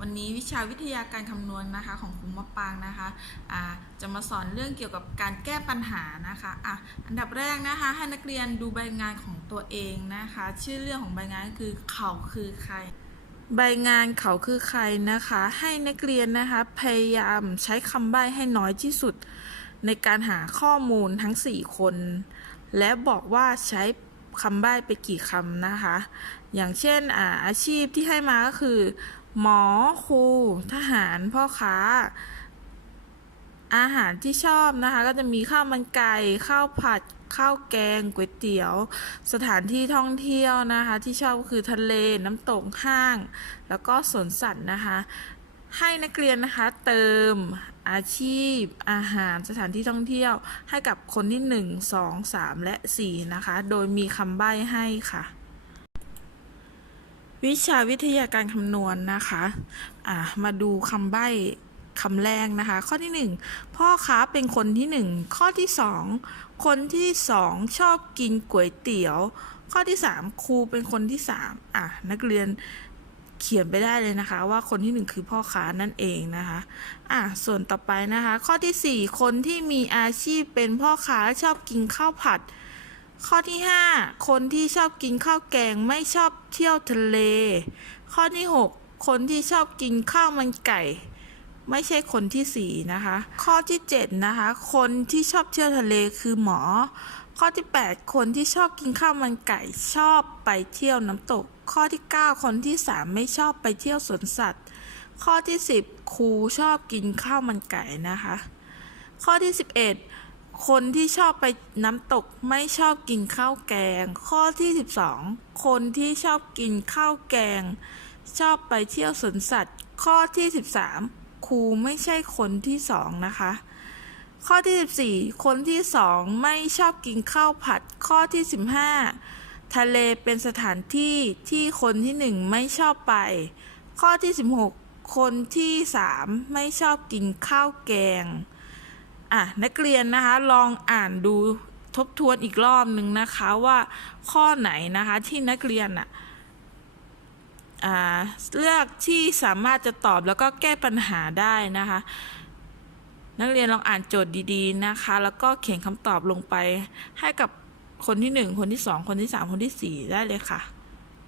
วันนี้วิชาวิทยาการคำนวณนะคะของครูมะปางนะคะอ่าจะมาสอนเรื่องเกี่ยวกับการแก้ปัญหานะคะอะอันดับแรกนะคะให้นักเรียนดูใบงานของตัวเองนะคะ ชื่อเรื่องของใบงานคือเขาคือใคร ใบงานเขาคือใครนะคะ ให้นักเรียนนะคะพยายามใช้คำใบ้ให้น้อยที่สุด ในการหาข้อมูลทั้ง 4 คน และบอกว่าใช้ คำใบ้ไปกี่คำนะคะ อย่างเช่นอาอาชีพที่ให้มาก็คือ หมอครูทหารพ่อค้า อาหารที่ชอบนะคะ ก็จะมีข้าวมันไก่ข้าวผัดข้าวแกงก๋วยเตี๋ยว สถานที่ท่องเที่ยวนะคะ ที่ชอบก็คือทะเลน้ำตกห้าง แล้วก็สวนสัตว์นะคะ ให้นักเรียนนะคะเติมอาชีพ อาหารสถานที่ท่องเที่ยว ให้กับคนที่ 1 2 3 และ 4 นะคะ โดยมีคำใบ้ให้ค่ะ วิชาวิทยาการคำนวณนะคะะมาดูคำใบ้คำแรกนะคะ ข้อที่ 1 พ่อค้าเป็นคนที่ 1 ข้อที่ 2 คนที่ 2 ชอบกินก๋วยเตี๋ยว ข้อที่ 3 ครูเป็นคนที่ 3 อะ นักเรียน เขียนไปได้เลยนะคะ ว่าคนที่1คือพ่อค้านั่นเองนะคะอะส่วนต่อไปนะคะ ข้อทีสี่4คนที่มีอาชีพเป็นพ่อค้าชอบกินข้าวผัด ข้อที่5คนที่ชอบกินข้าวแกงไม่ชอบเที่ยวทะเล ข้อที่6คนที่ชอบกินข้าวมันไก่ ไม่ใช่คนที่4นะคะ ข้อที่7นะคะ คนที่ชอบเที่ยวทะเลคือหมอ ข้อที่ 8 คนที่ชอบกินข้าวมันไก่ชอบไปเที่ยวน้ำตก ข้อที่ 9 คนที่ 3 ไม่ชอบไปเที่ยวสวนสัตว์ ข้อที่ 10 ครูชอบกินข้าวมันไก่นะคะ ข้อที่ 11 คนที่ชอบไปน้ำตกไม่ชอบกินข้าวแกง ข้อที่ 12 คนที่ชอบกินข้าวแกง ชอบไปเที่ยวสวนสัตว์ ข้อที่ 13 ครูไม่ใช่คนที่สองนะคะ ข้อที่ 14 คนที่สองไม่ชอบกินข้าวผัด ข้อที่ 15 ทะเลเป็นสถานที่ที่คนที่หนึ่งไม่ชอบไป ข้อที่ 16 คนที่สามไม่ชอบกินข้าวแกง อะ นักเรียนนะคะลองอ่านดูทบทวนอีกรอบหนึ่งนะคะว่าข้อไหนนะคะที่นักเรียนอะเลือกที่สามารถจะตอบแล้วก็แก้ปัญหาได้นะคะ นักเรียนลองอ่านโจทย์ดีๆนะคะ แล้วก็เขียนคำตอบลงไปให้กับคนที่หนึ่งคนที่สองคนที่สามคนที่สี่ได้เลยค่ะ